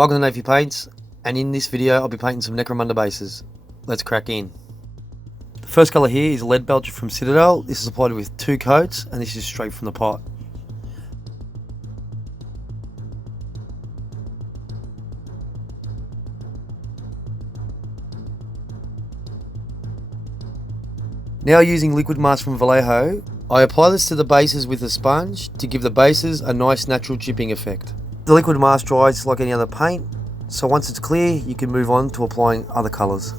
Welcome to Navy Paints, and in this video I'll be painting some Necromunda bases. Let's crack in. The first colour here is Leadbelcher from Citadel. This is applied with 2 coats and this is straight from the pot. Now using liquid mask from Vallejo, I apply this to the bases with a sponge to give the bases a nice natural chipping effect. The liquid mask dries like any other paint, so once it's clear you can move on to applying other colours.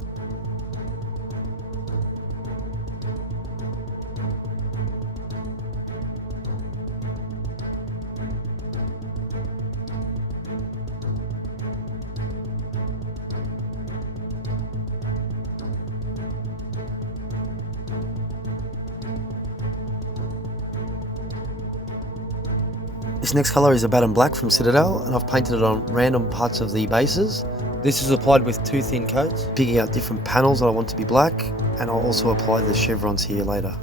This next colour is Abaddon Black from Citadel, and I've painted it on random parts of the bases. This is applied with 2 thin coats, picking out different panels that I want to be black, and I'll also apply the chevrons here later.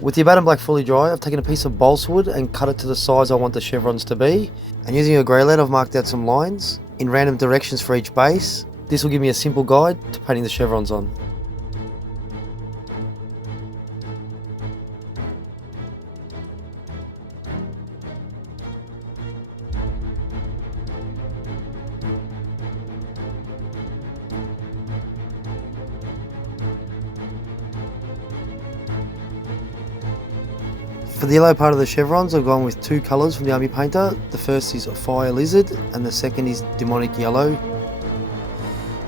With the Abaddon Black fully dry, I've taken a piece of balsa wood and cut it to the size I want the chevrons to be. And using a grey lead, I've marked out some lines in random directions for each base. This will give me a simple guide to painting the chevrons on. For the yellow part of the chevrons, I've gone with 2 colours from the Army Painter. The first is Fire Lizard and the second is Deamonic Yellow.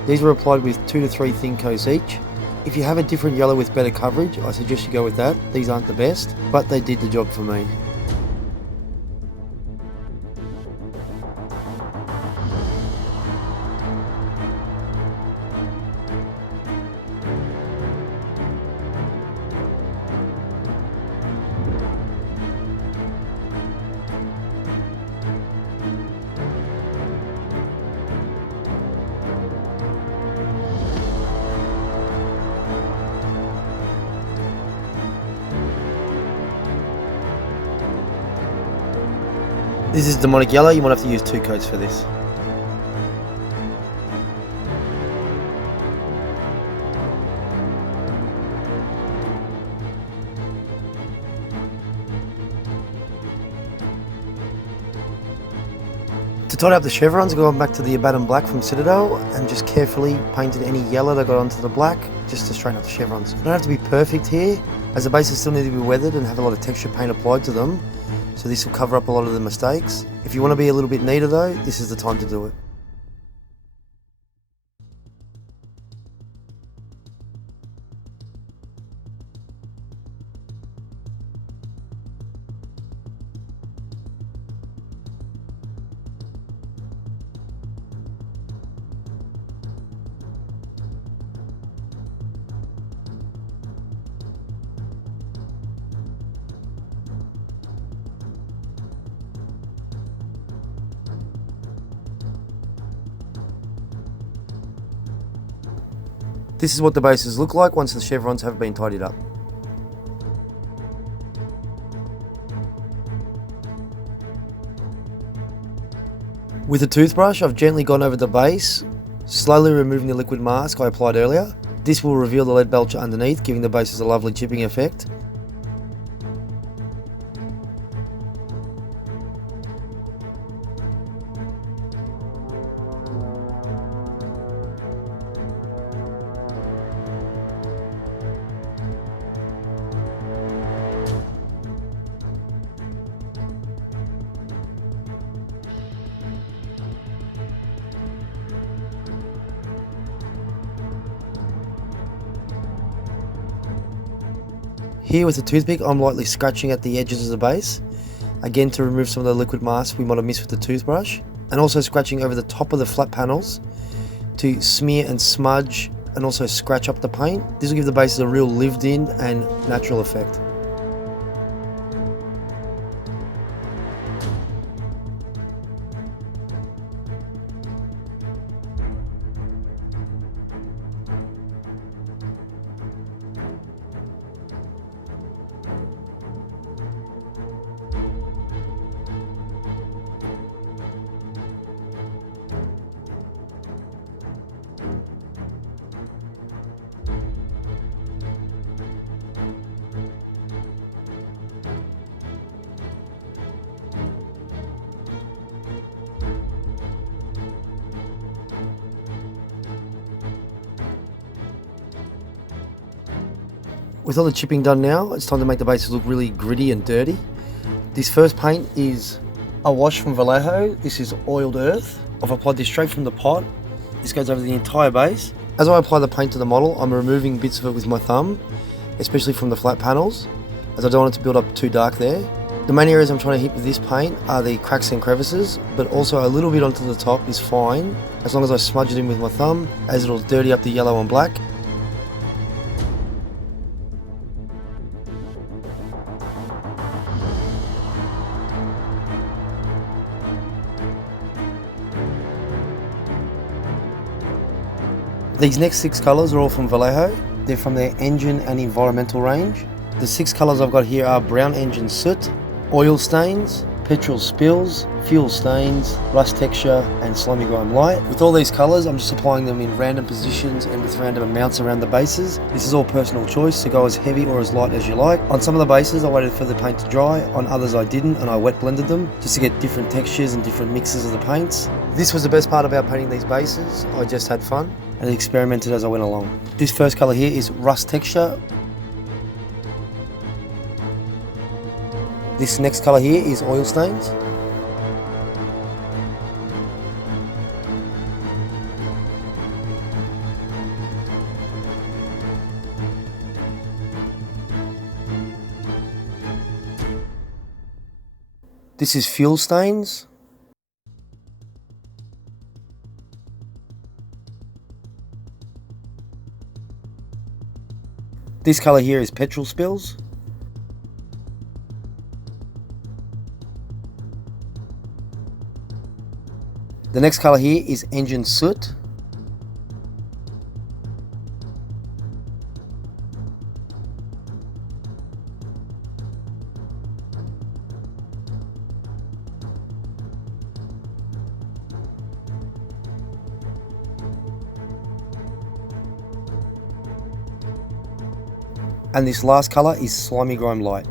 These were applied with 2 to 3 thin coats each. If you have a different yellow with better coverage, I suggest you go with that. These aren't the best, but they did the job for me. This is Deamonic Yellow, you might have to use 2 coats for this. To tidy up the chevrons, I've gone back to the Abaddon Black from Citadel and just carefully painted any yellow that got onto the black just to straighten up the chevrons. You don't have to be perfect here, as the bases still need to be weathered and have a lot of texture paint applied to them. So this will cover up a lot of the mistakes. If you want to be a little bit neater though, this is the time to do it. This is what the bases look like once the chevrons have been tidied up. With a toothbrush, I've gently gone over the base, slowly removing the liquid mask I applied earlier. This will reveal the Leadbelcher underneath, giving the bases a lovely chipping effect. Here with a toothpick, I'm lightly scratching at the edges of the base, again to remove some of the liquid mask we might have missed with the toothbrush, and also scratching over the top of the flat panels to smear and smudge and also scratch up the paint. This will give the bases a real lived in and natural effect. With all the chipping done now, it's time to make the bases look really gritty and dirty. This first paint is a wash from Vallejo. This is oiled earth. I've applied this straight from the pot. This goes over the entire base. As I apply the paint to the model, I'm removing bits of it with my thumb, especially from the flat panels, as I don't want it to build up too dark there. The main areas I'm trying to hit with this paint are the cracks and crevices, but also a little bit onto the top is fine, as long as I smudge it in with my thumb, as it'll dirty up the yellow and black. These next 6 colours are all from Vallejo. They're from their engine and environmental range. The 6 colours I've got here are brown engine soot, oil stains, petrol spills, fuel stains, rust texture and slimy grime light. With all these colours I'm just applying them in random positions and with random amounts around the bases. This is all personal choice, so go as heavy or as light as you like. On some of the bases I waited for the paint to dry, on others I didn't and I wet blended them just to get different textures and different mixes of the paints. This was the best part about painting these bases. I just had fun and experimented as I went along. This first colour here is rust texture. This next colour here is oil stains. This is fuel stains. This colour here is petrol spills. The next colour here is engine soot. And this last colour is slimy grime light.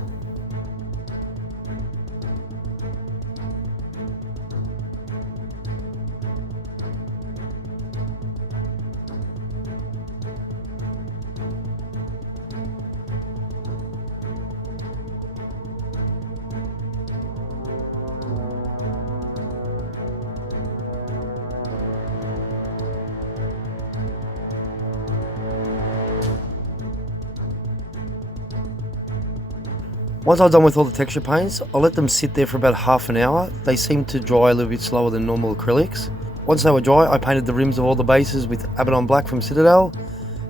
Once I'm done with all the texture paints, I'll let them sit there for about half an hour. They seem to dry a little bit slower than normal acrylics. Once they were dry, I painted the rims of all the bases with Abaddon Black from Citadel,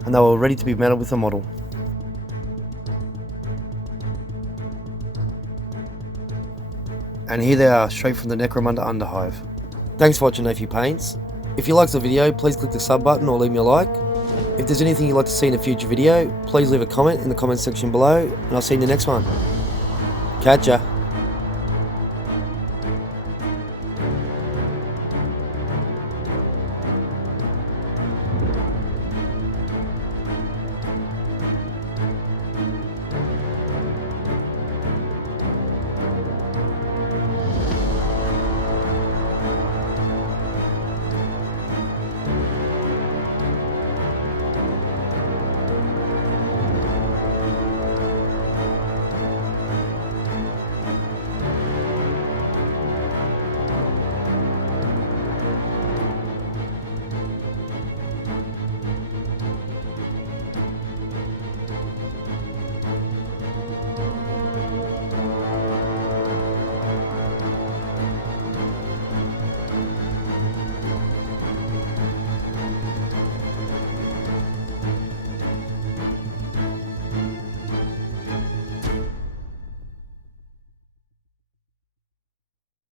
and they were ready to be mounted with the model. And here they are, straight from the Necromunda underhive. Thanks for watching A-Few Paints. If you liked the video, please click the sub button or leave me a like. If there's anything you'd like to see in a future video, please leave a comment in the comment section below, and I'll see you in the next one. Catch ya.